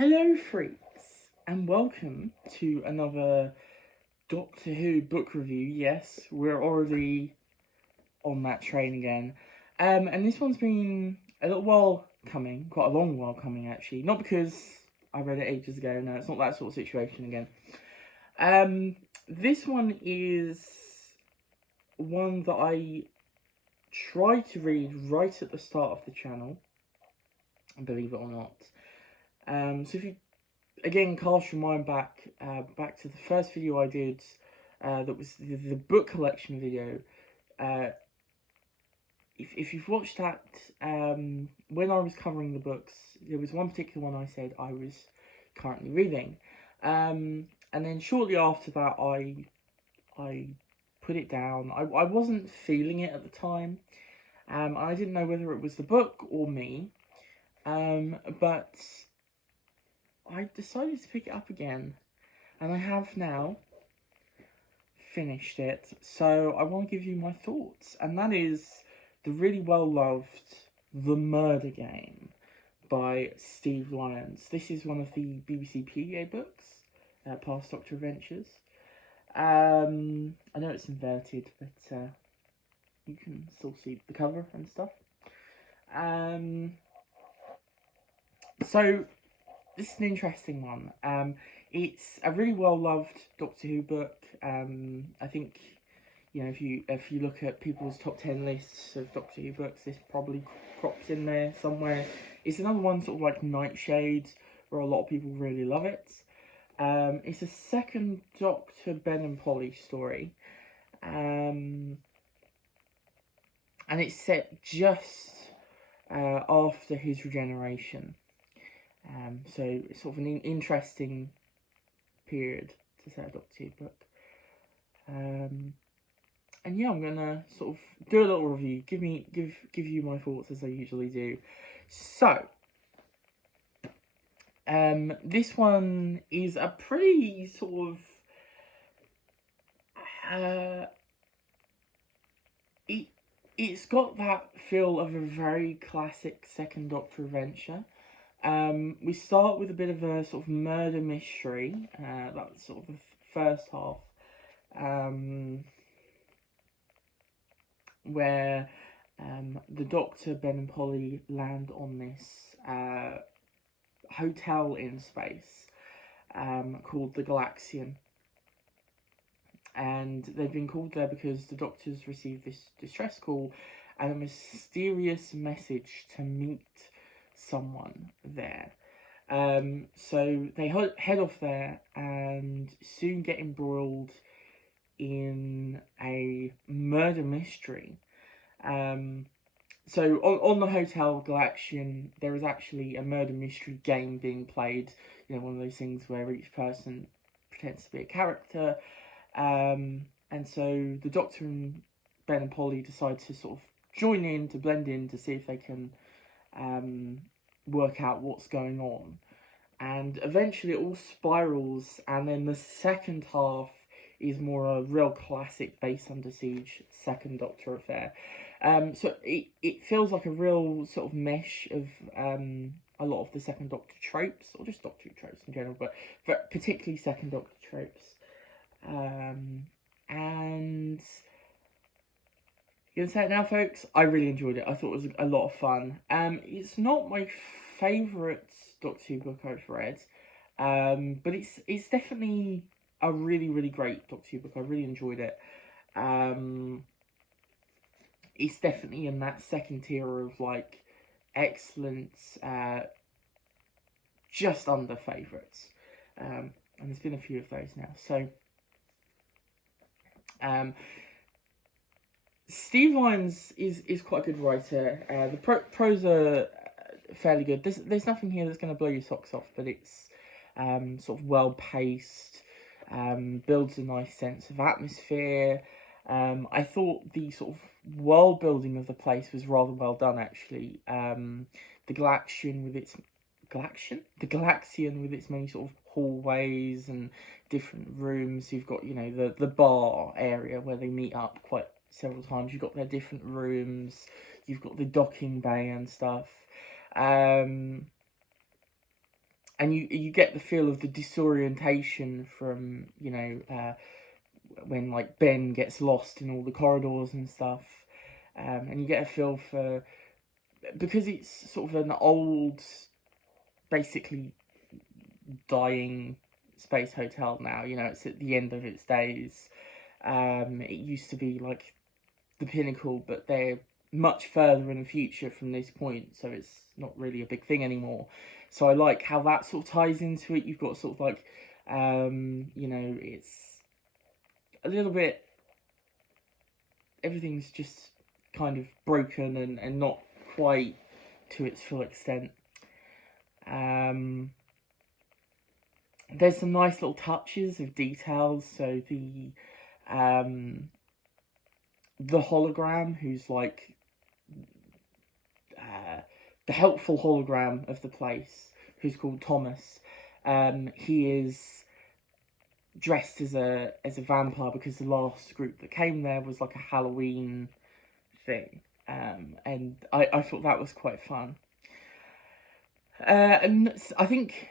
Hello, freaks, and welcome to another Doctor Who book review. Yes, we're already on that train again. And this one's been a little while coming, quite a long while coming actually. Not because I read it ages ago, no, it's not that sort of situation again. This one is one that I tried to read right at the start of the channel, believe it or not. So if you again cast your mind back to the first video I did, that was the book collection video. If you've watched that, when I was covering the books, there was one particular one I said I was currently reading, and then shortly after that I put it down. I wasn't feeling it at the time. I didn't know whether it was the book or me, but I decided to pick it up again, and I have now finished it. So I want to give you my thoughts, and that is the really well loved The Murder Game by Steve Lyons. This is one of the BBC PA books, Past Doctor Adventures. I know it's inverted, but you can still see the cover and stuff. So this is an interesting one. It's a really well loved Doctor Who book. I think, you know, if you look at people's top 10 lists of Doctor Who books, this probably crops in there somewhere. It's another one sort of like Nightshade, where a lot of people really love it. It's a second Doctor Ben and Polly story, and it's set just after his regeneration. So it's sort of an interesting period to set a Doctor Who book. And yeah, I'm gonna sort of do a little review, give you my thoughts as I usually do. So, this one is a pretty sort of it's got that feel of a very classic Second Doctor adventure. We start with a bit of a sort of murder mystery. That's sort of the first half, where the Doctor, Ben and Polly land on this hotel in space called the Galaxian. And they've been called there because the Doctor's received this distress call and a mysterious message to meet someone there. So they head off there and soon get embroiled in a murder mystery. So on the Hotel Galaxian, there is actually a murder mystery game being played. You know, one of those things where each person pretends to be a character. And so the Doctor and Ben and Polly decide to sort of join in, to blend in, to see if they can work out what's going on. And eventually it all spirals, and then the second half is more a real classic Base Under Siege Second Doctor affair. So it feels like a real sort of mesh of a lot of the Second Doctor tropes, or just Doctor Who tropes in general, but particularly Second Doctor tropes. And you gonna say it now, folks? I really enjoyed it. I thought it was a lot of fun. It's not my favourite Doctor Who book I've read, but it's definitely a really great Doctor Who book. I really enjoyed it. It's definitely in that second tier of like excellence, just under favourites, and there's been a few of those now. So, Steve Lyons is quite a good writer. The prose are fairly good. There's nothing here that's going to blow your socks off, but it's sort of well paced, builds a nice sense of atmosphere. I thought the sort of world building of the place was rather well done, actually. The Galaxian with its many sort of hallways and different rooms. You've got, you know, the bar area where they meet up quite several times. You've got their different rooms. You've got the docking bay and stuff. And and you get the feel of the disorientation from, you know, when like Ben gets lost in all the corridors and stuff, and you get a feel for, because it's sort of an old, basically dying space hotel now. You know, it's at the end of its days. It used to be like the pinnacle, but they're much further in the future from this point, so it's not really a big thing anymore. So I like how that sort of ties into it. You've got sort of like, you know, it's a little bit, everything's just kind of broken and not quite to its full extent. There's some nice little touches of details. So the hologram, who's like the helpful hologram of the place, who's called Thomas. He is dressed as a vampire because the last group that came there was like a Halloween thing, and I thought that was quite fun. And I think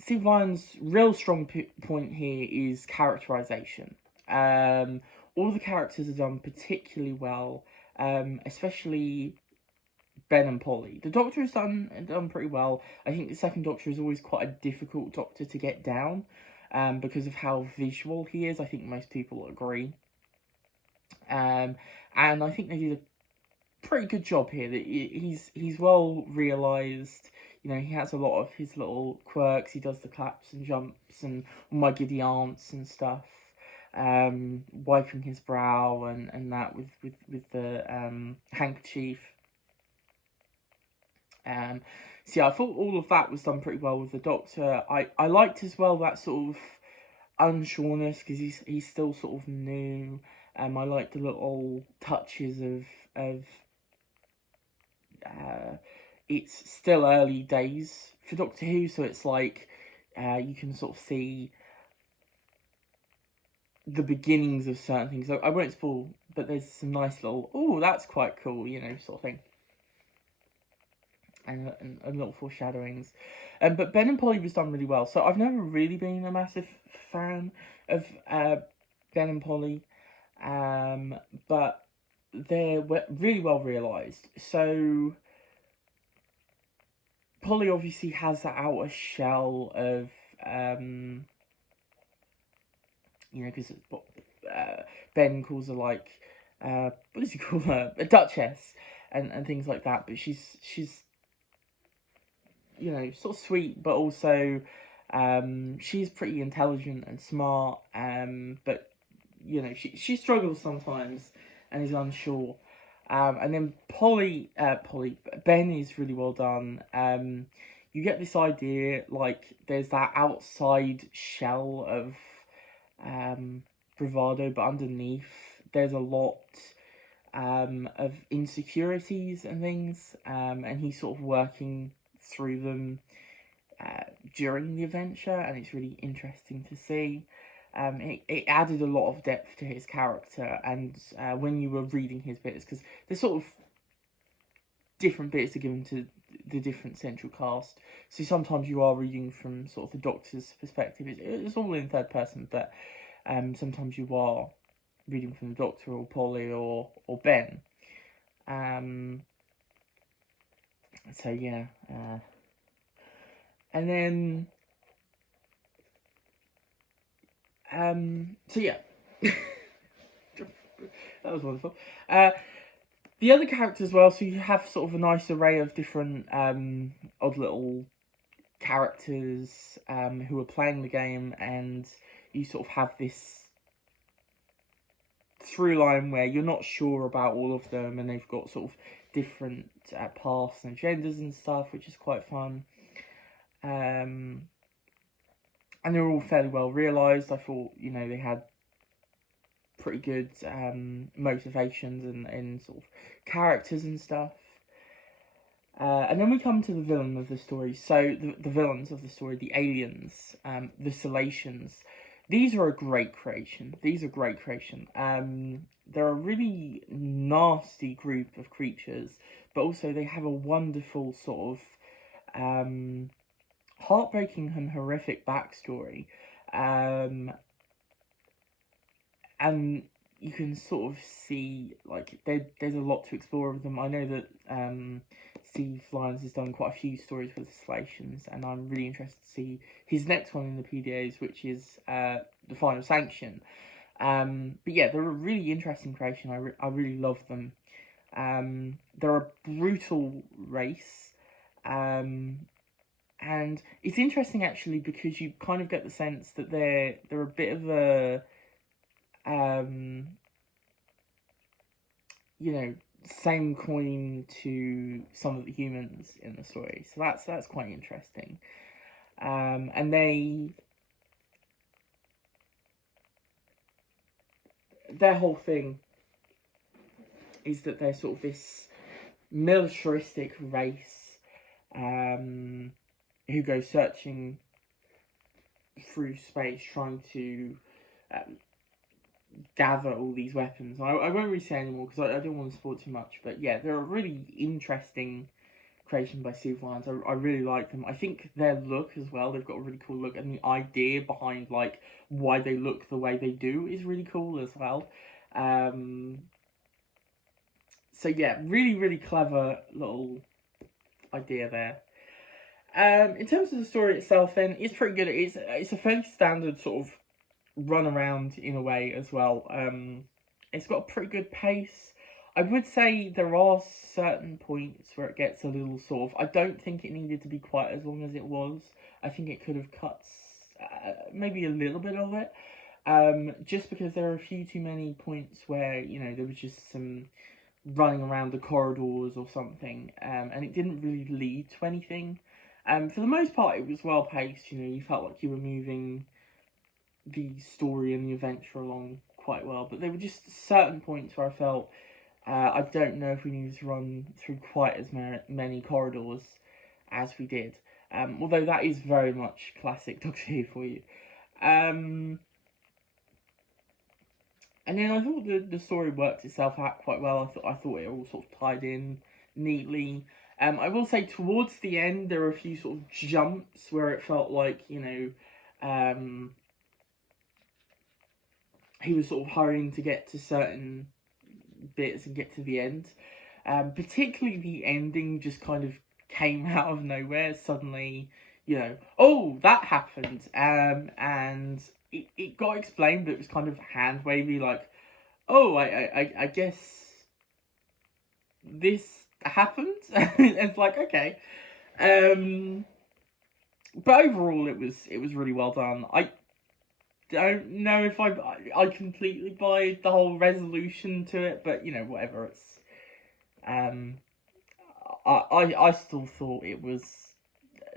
Steve Lyon's real strong point here is characterization. All the characters are done particularly well, especially Ben and Polly. The Doctor has done pretty well. I think the second Doctor is always quite a difficult Doctor to get down, because of how visual he is. I think most people agree. And I think they did a pretty good job here. That he's well realised. You know, he has a lot of his little quirks. He does the claps and jumps and my giddy aunts and stuff. Wiping his brow and that with the handkerchief. So yeah, I thought all of that was done pretty well with the Doctor. I liked as well that sort of unsureness, because he's still sort of new. I like the little touches of it's still early days for Doctor Who, so it's like you can sort of see the beginnings of certain things. I won't spoil, but there's some nice little, oh, that's quite cool, you know, sort of thing. And little foreshadowings. But Ben and Polly was done really well. So I've never really been a massive fan of Ben and Polly, but they're really well realised. So Polly obviously has that outer shell of, you know, because Ben calls her like, what does he call her? A duchess and things like that. But she's you know, sort of sweet, but also she's pretty intelligent and smart, but you know, she struggles sometimes and is unsure. And then Ben is really well done. You get this idea, like, there's that outside shell of bravado, but underneath there's a lot of insecurities and things, and he's sort of working through them during the adventure, and it's really interesting to see. It added a lot of depth to his character, and when you were reading his bits, because there's sort of different bits are given to the different central cast, so sometimes you are reading from sort of the Doctor's perspective. It's all in third person, but sometimes you are reading from the Doctor or Polly or Ben. So yeah, and then so yeah, that was wonderful. The other characters as well. So you have sort of a nice array of different odd little characters who are playing the game, and you sort of have this through line where you're not sure about all of them, and they've got sort of different paths and agendas and stuff, which is quite fun. And they're all fairly well realised. I thought, you know, they had pretty good motivations and sort of characters and stuff. And then we come to the villain of the story. So the villains of the story, the aliens, the Salacians. These are a great creation. They're a really nasty group of creatures, but also they have a wonderful sort of heartbreaking and horrific backstory, and you can sort of see like there's a lot to explore with them. I know that Steve Lyons has done quite a few stories with the Salacians, and I'm really interested to see his next one in the PDAs, which is The Final Sanction. But yeah, they're a really interesting creation. I really love them. They're a brutal race, and it's interesting actually because you kind of get the sense that they're a bit of a same coin to some of the humans in the story. So that's quite interesting. And their whole thing is that they're sort of this militaristic race who go searching through space trying to gather all these weapons. I won't really say anymore because I don't want to spoil too much, but yeah, they're a really interesting creation by Steve Lyons. I really like them. I think their look as well, they've got a really cool look, and the idea behind like why they look the way they do is really cool as well. So yeah, really clever little idea there. In terms of the story itself, then it's pretty good. It's a fairly standard sort of run around in a way as well. It's got a pretty good pace. I would say there are certain points where it gets a little sort of. I don't think it needed to be quite as long as it was. I think it could have cut maybe a little bit of it. Just because there are a few too many points where there was just some running around the corridors or something, and it didn't really lead to anything. For the most part, it was well paced. You felt like you were moving the story and the adventure along quite well, but there were just certain points where I felt I don't know if we needed to run through quite as many corridors as we did. Although that is very much classic Doctor Who for you. And then I thought the story worked itself out quite well. I thought it all sort of tied in neatly. I will say towards the end there were a few sort of jumps where it felt like he was sort of hurrying to get to certain bits and get to the end. Particularly the ending just kind of came out of nowhere. Suddenly, oh, that happened. And it got explained, but it was kind of hand wavy, like, oh, I guess this happened. It's like, okay. But overall, it was really well done. I don't know if I completely buy the whole resolution to it, but whatever. It's I still thought it was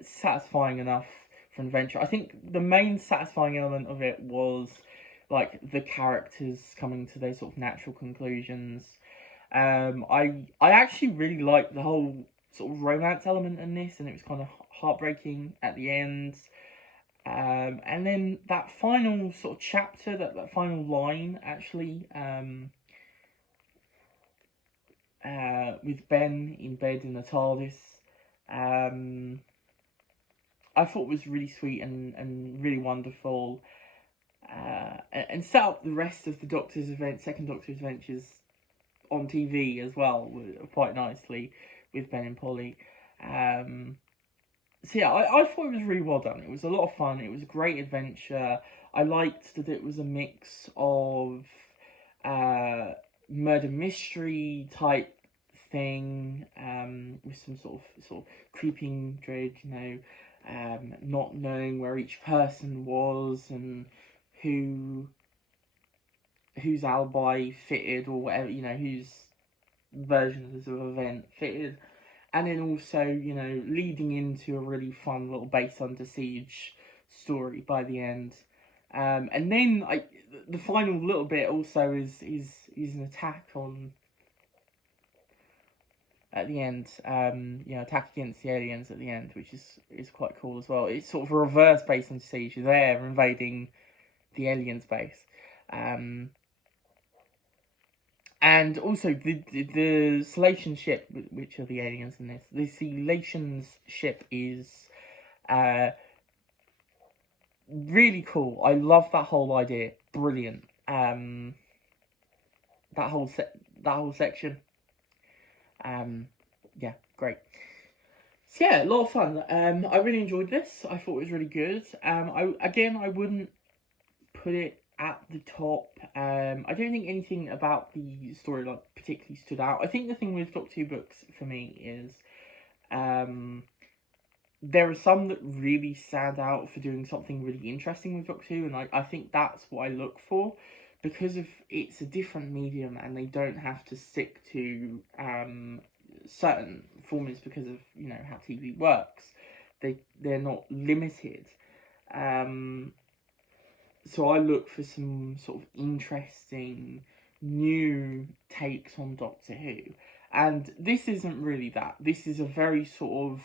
satisfying enough for an adventure. I think the main satisfying element of it was like the characters coming to their sort of natural conclusions. I actually really liked the whole sort of romance element in this, and it was kind of heartbreaking at the end. And then that final sort of chapter, that final line, actually, with Ben in bed in the TARDIS, I thought was really sweet and really wonderful, and set up the rest of the second Doctor's adventures on TV as well, quite nicely, with Ben and Polly. So yeah, I thought it was really well done. It was a lot of fun. It was a great adventure. I liked that it was a mix of murder mystery type thing, with some sort of creeping dread, not knowing where each person was and whose alibi fitted or whatever, whose versions of event fitted. And then also, leading into a really fun little base under siege story by the end. And then the final little bit also is an attack on at the end. Attack against the aliens at the end, which is quite cool as well. It's sort of a reverse base under siege. They're invading the aliens base. And also the Salation ship, which are the aliens in this. The Salations ship is Really cool. I love that whole idea. Brilliant. That whole section. Yeah, great. So yeah, a lot of fun. I really enjoyed this. I thought it was really good. I wouldn't put it at the top. I don't think anything about the story like particularly stood out. I think the thing with Doctor Who books for me is, there are some that really stand out for doing something really interesting with Doctor Who, and I think that's what I look for, because of it's a different medium and they don't have to stick to certain formats because of how TV works. They're not limited. So I look for some sort of interesting new takes on Doctor Who, and this isn't really that. This is a very sort of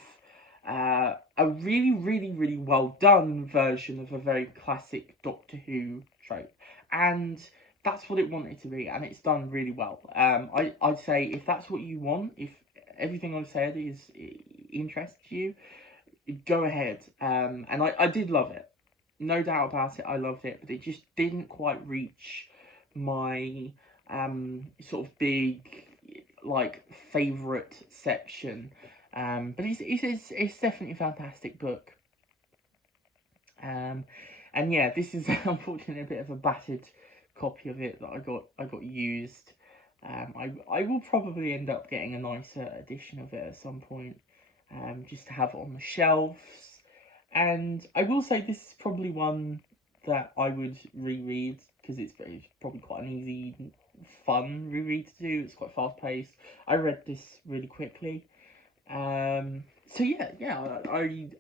a really, really, really well done version of a very classic Doctor Who trope, and that's what it wanted to be, and it's done really well. I'd say if that's what you want, if everything I've said interests you, go ahead. And I did love it. No doubt about it, I loved it, but it just didn't quite reach my sort of big like favourite section. But it's definitely a fantastic book. And yeah, this is unfortunately a bit of a battered copy of it that I got used. I will probably end up getting a nicer edition of it at some point, just to have it on the shelves. And I will say this is probably one that I would reread, because it's probably quite an easy, fun reread to do. It's quite fast paced. I read this really quickly. So yeah,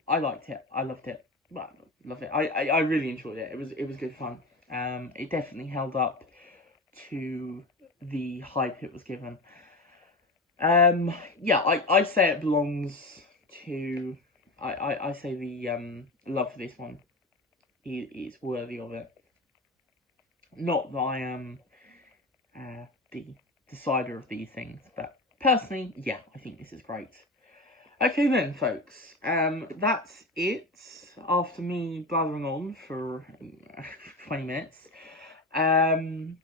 I liked it. I loved it. Well, loved it. I really enjoyed it. It was good fun. It definitely held up to the hype it was given. Yeah, I say it belongs to. I say the love for this one is worthy of it. Not that I am the decider of these things, but personally, yeah, I think this is great. Okay then, folks, that's it. After me blathering on for 20 minutes, I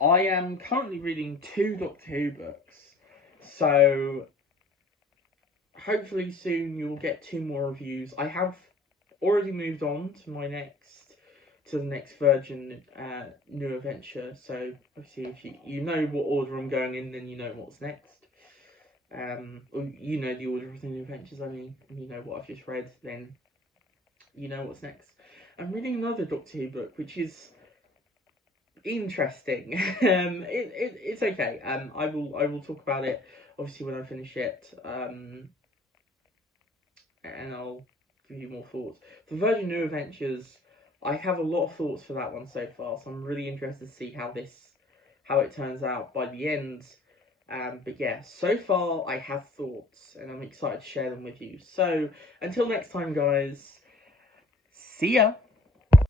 am currently reading 2 Doctor Who books, so hopefully soon you'll get 2 more reviews. I have already moved on to the next Virgin New Adventure, so obviously if you know what order I'm going in, then you know what's next. Or you know the order of the New Adventures, I mean, and you know what I've just read, then you know what's next. I'm reading another Doctor Who book, which is interesting. It's okay. I will talk about it obviously when I finish it. And I'll give you more thoughts. For Virgin New Adventures, I have a lot of thoughts for that one so far, so I'm really interested to see how it turns out by the end. But yeah, so far I have thoughts, and I'm excited to share them with you. So until next time, guys. See ya.